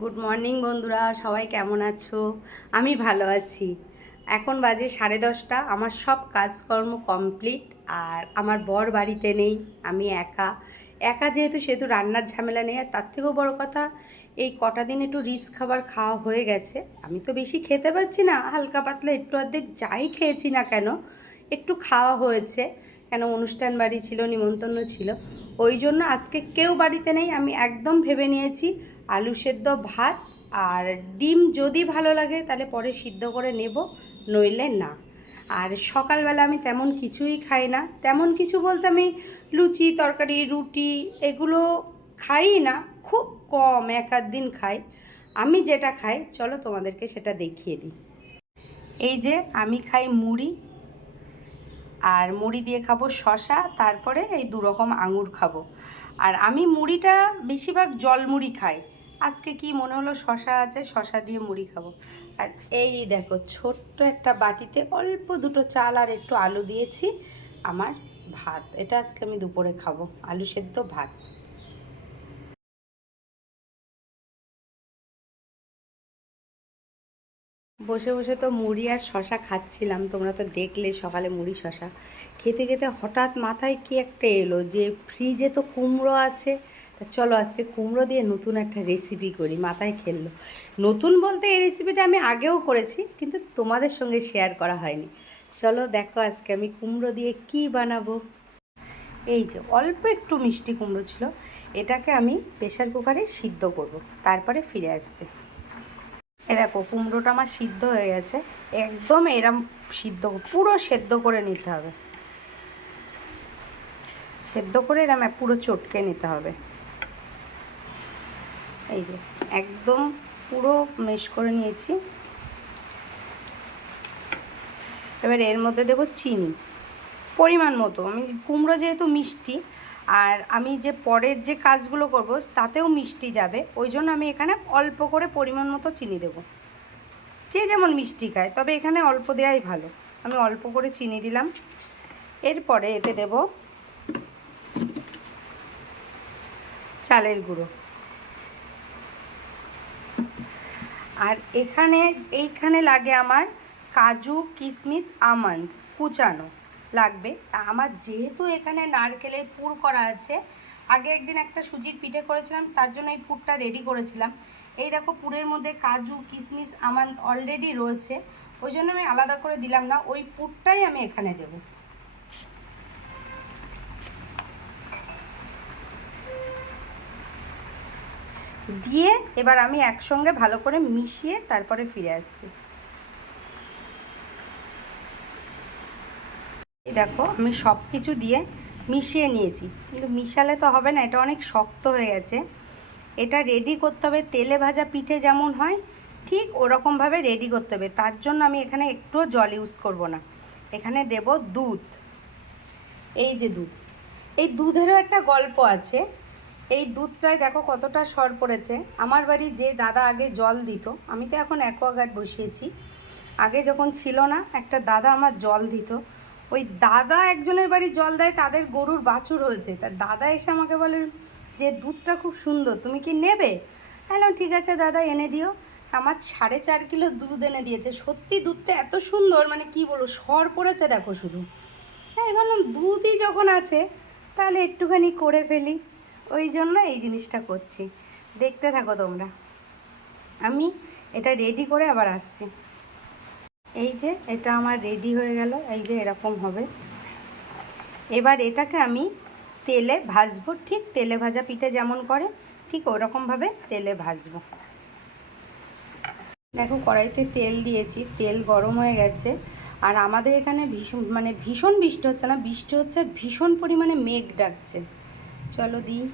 Good morning বন্ধুরা। সবাই কেমন আছো? আমি ভালো আছি। এখন বাজে সাড়ে দশটা। আমার সব কাজকর্ম কমপ্লিট আর আমার বর বাড়িতে নেই, আমি একা। একা যেহেতু, সেহেতু রান্নার ঝামেলা নেই, আর তার থেকেও বড় কথা, এই কটা দিন একটু রিস্ক খাবার খাওয়া হয়ে গেছে। আমি তো বেশি খেতে পারছি না, হালকা পাতলা একটু অর্ধেক যাই খেয়েছি না কেন, একটু খাওয়া হয়েছে। কেন, অনুষ্ঠান বাড়ি ছিল, নিমন্ত্রণ ছিল। ওই জন্য আজকে কেউ বাড়িতে নেই, আমি একদম ভেবে নিয়েছি আলু সেদ্ধ ভাত আর ডিম যদি ভালো লাগে তাহলে পরে সিদ্ধ করে নেব, নইলে না। আর সকালবেলা আমি তেমন কিছুই খাই না। তেমন কিছু বলতে আমি লুচি, তরকারি, রুটি এগুলো খাই না, খুব কম এক আধ দিন খাই। আমি যেটা খাই, চলো তোমাদেরকে সেটা দেখিয়ে দিই। এই যে আমি খাই মুড়ি আর মুড়ি দিয়ে খাব শশা তারপরে এই দু রকম আঙুর খাব। আর আমি মুড়িটা বেশিরভাগ জল মুড়ি খাই। আজকে কি মনে হলো শশা আছে? শশা দিয়ে মুড়ি খাব। আর এই দেখো, ছোট্ট একটা বাটিতে অল্প দুটো চাল আর একটু আলু দিয়েছি। আমার ভাত, এটা আজকে আমি দুপুরে খাব, আলু সেদ্ধ ভাত। বসে বসে তো মুড়ি আর শশা খাচ্ছিলাম, তোমরা তো দেখলে সকালে মুড়ি শশা। খেতে খেতে হঠাৎ মাথায় কি একটা এলো যে ফ্রিজে তো কুমড়ো আছে তা চলো আজকে কুমড়ো দিয়ে নতুন একটা রেসিপি করি, মাথায় খেললো। নতুন বলতে এই রেসিপিটা আমি আগেও করেছি, কিন্তু তোমাদের সঙ্গে শেয়ার করা হয়নি। চলো দেখো আজকে আমি কুমড়ো দিয়ে কি বানাবো। এই যে, অল্প একটু মিষ্টি কুমড়ো ছিল, এটাকে আমি প্রেশার কুকারে সিদ্ধ করব, তারপরে ফিরে আসছে। এ দেখো, কুমড়োটা আমার সিদ্ধ হয়ে গেছে, একদম এরম সিদ্ধ, পুরো সেদ্ধ করে নিতে হবে। সেদ্ধ করে এরম পুরো চটকে নিতে হবে। এই যে, একদম পুরো মেশ করে নিয়েছি। এবার এর মধ্যে দেব চিনি। পরিমাণ মতো, আমি কুমড়ো যেহেতু মিষ্টি, আর আমি যে পরের যে কাজগুলো করব, তাতেও মিষ্টি যাবে, ওই জন্য আমি এখানে অল্প করে পরিমাণ মতো চিনি দেব। যে যেমন মিষ্টি খায়, তবে এখানে অল্প দেওয়াই ভালো। আমি অল্প করে চিনি দিলাম। এরপরে এতে দেব চালের গুঁড়ো। আর এখানে, এইখানে লাগে আমার কাজু কিশমিশ আমন্ড, কুচানো লাগবে। তা আমার যেহেতু এখানে নারকেলের পুর করা আছে, আগে একদিন একটা সুজির পিঠে করেছিলাম, তার জন্য এই পুরটা রেডি করেছিলাম। এই দেখো, পুরের মধ্যে কাজু কিশমিশ আমার অলরেডি রয়েছে, ওই জন্য আমি আলাদা করে দিলাম না, ওই পুরটাই আমি এখানে দেব। দিয়ে এবার আমি একসঙ্গে ভালো করে মিশিয়ে তারপরে ফিরে আসছি। দেখো, আমি সব কিছু দিয়ে মিশিয়ে নিয়েছি। কিন্তু মিশালে তো হবে না, এটা অনেক শক্ত হয়ে গেছে। এটা রেডি করতে হবে, তেলে ভাজা পিঠে যেমন হয়, ঠিক ওরকমভাবে রেডি করতে হবে। তার জন্য আমি এখানে একটুও জল ইউজ করব না। এখানে দেব দুধ। এই যে দুধ। এই দুধেরও একটা গল্প আছে। এই দুধটায় দেখো কতটা সর পড়েছে। আমার বাড়ি যে দাদা আগে জল দিত, আমি তো এখন অ্যাকোয়াগার্ড বসিয়েছি। আগে যখন ছিল না, একটা দাদা আমার জল দিত। ওই দাদা একজনের বাড়ি জল দেয়, তাদের গরুর বাছুর হয়েছে। তা দাদা এসে আমাকে বলে, যে দুধটা খুব সুন্দর, তুমি কি নেবে? হ্যালো ঠিক আছে দাদা, এনে দিও। আমার সাড়ে চার কিলো দুধ এনে দিয়েছে। সত্যি দুধটা এত সুন্দর মানে কি বলব, সর পড়েছে দেখো শুধু। হ্যাঁ ভাবলাম দুধই যখন আছে, তাহলে একটুখানি করে ফেলি। ওই জন্য এই জিনিসটা করছি। দেখতে থাকো তোমরা। আমি এটা রেডি করে আবার আসছি। এই যে এটা আমার রেডি হয়ে গেল, এই যে এরকম হবে। এবার এটাকে আমি তেলে ভাজবো, ঠিক তেলে ভাজা পিঠে যেমন করে, ঠিক ওরকমভাবে তেলে ভাজবো। দেখো কড়াইতে তেল দিয়েছি, তেল গরম হয়ে গেছে। আর আমাদের এখানে ভীষণ মানে ভীষণ বৃষ্টি হচ্ছে না, বৃষ্টি হচ্ছে, ভীষণ পরিমাণে মেঘ ডাকছে। চলো দিই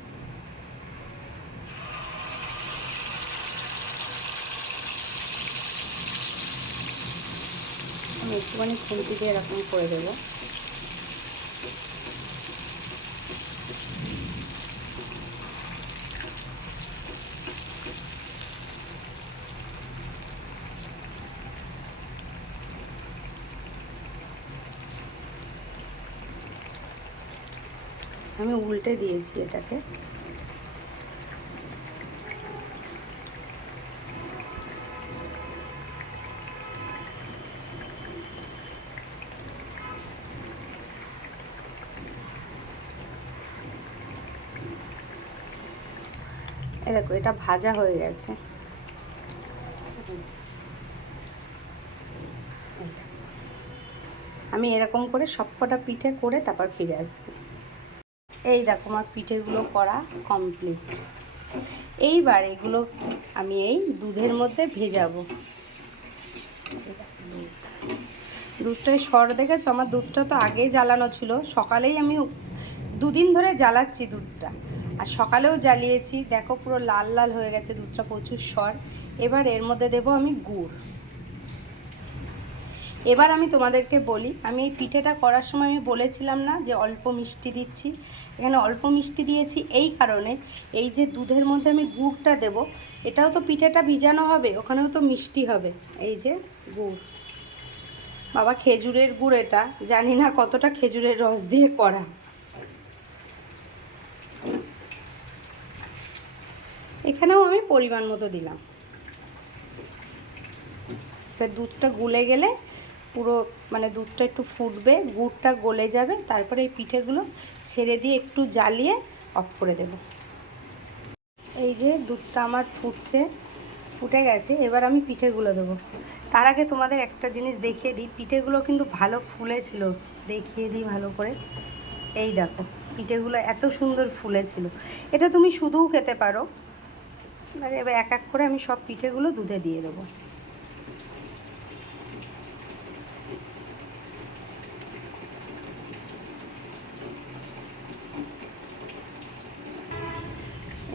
আমি একটুখানি খুন্তি দিয়ে এরকম করে দেবো। আমি উল্টে দিয়েছি এটাকে। দেখো, এটা ভাজা হয়ে গেছে। আমি এরকম করে সবকটা পিঠে করে তারপর ফিরে আসছি। এই দেখো আমার পিঠেগুলো করা কমপ্লিট এইবার এগুলো আমি এই দুধের মধ্যে ভেজাবো। দুধটাই সর দেখেছ? আমার দুধটা তো আগেই জ্বালানো ছিল। সকালেই আমি দুদিন ধরে জ্বালাচ্ছি দুধটা। আর সকালেও জ্বালিয়েছি। দেখো পুরো লাল লাল হয়ে গেছে দুধটা, প্রচুর সর এবার এর মধ্যে দেবো আমি গুড়। এবার আমি তোমাদেরকে বলি, আমি এই পিঠেটা করার সময় আমি বলেছিলাম না যে অল্প মিষ্টি দিচ্ছি। এখানে অল্প মিষ্টি দিয়েছি এই কারণে এই যে দুধের মধ্যে আমি গুড়টা দেব, এটাও তো পিঠেটা ভিজানো হবে, ওখানেও তো মিষ্টি হবে। এই যে গুড়। বাবা, খেজুরের গুড় এটা। জানি না কতটা খেজুরের রস দিয়ে করা। এখানেও আমি পরিমাণ মতো দিলাম। দুধটা গুলে গেলে পুরো মানে দুধটা একটু ফুটবে, গুড়টা গলে যাবে, তারপরে এই পিঠেগুলো ছেড়ে দিয়ে একটু জ্বালিয়ে অফ করে দেব। এই যে দুধটা আমার ফুটছে, ফুটে গেছে, এবার আমি পিঠেগুলো দেবো। তার আগে তোমাদের একটা জিনিস দেখিয়ে দিই, পিঠেগুলো কিন্তু ভালো ফুলেছিল, দেখিয়ে দিই ভালো করে। এই দেখো, পিঠেগুলো এত সুন্দর ফুলেছিল। এটা তুমি শুধুও খেতে পারো। এবার এক এক করে আমি সব পিঠেগুলো দুধে দিয়ে দেবো।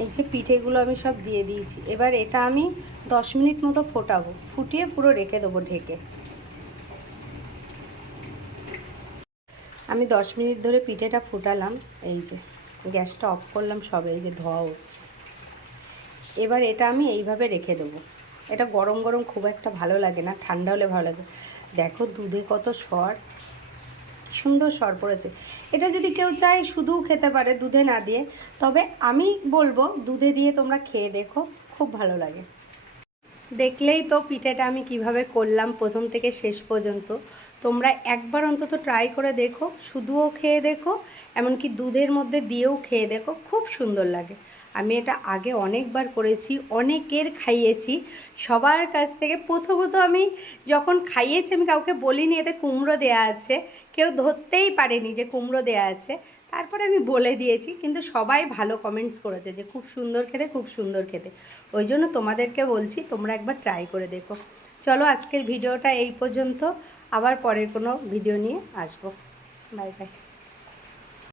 এই যে পিঠেগুলো আমি সব দিয়ে দিয়েছি। এবার এটা আমি দশ মিনিট মতো ফোটাবো। ফুটিয়ে পুরো রেখে দেবো ঢেকে। আমি দশ মিনিট ধরে পিঠেটা ফুটালাম। এই যে গ্যাসটা অফ করলাম, সবে এই যে ধোয়া হচ্ছে। এবার এটা আমি এইভাবে রেখে দেবো। এটা গরম গরম খুব একটা ভালো লাগে না, ঠান্ডা হলে ভালো লাগে। দেখো দুধে কত সর সুন্দর সর পড়েছে। এটা যদি কেউ চায় শুধু খেতে পারে দুধে না দিয়ে। তবে আমি বলব দুধে দিয়ে তোমরা খেয়ে দেখো, খুব ভালো লাগে। দেখলেই তো পিঠেটা আমি কীভাবে করলাম প্রথম থেকে শেষ পর্যন্ত। তোমরা একবার অন্তত ট্রাই করে দেখো, শুধুও খেয়ে দেখো, এমনকি দুধের মধ্যে দিয়েও খেয়ে দেখো, খুব সুন্দর লাগে। আমি এটা আগে অনেকবার করেছি, অনেকের খাইয়েছি। সবার কাছ থেকে প্রথমত আমি যখন খাইয়েছি, আমি কাউকে বলিনি, এতে কুমড়ো দেয়া আছে। কেউ ধরতেই পারেনি যে কুমড়ো দেয়া আছে। তারপরে আমি বলে দিয়েছি, কিন্তু সবাই ভালো কমেন্টস করেছে যে খুব সুন্দর খেতে, খুব সুন্দর খেতে। ওই জন্য তোমাদেরকে বলছি, তোমরা একবার ট্রাই করে দেখো। চলো আজকের ভিডিওটা এই পর্যন্ত। আবার পরের কোনো ভিডিও নিয়ে আসব। Bye bye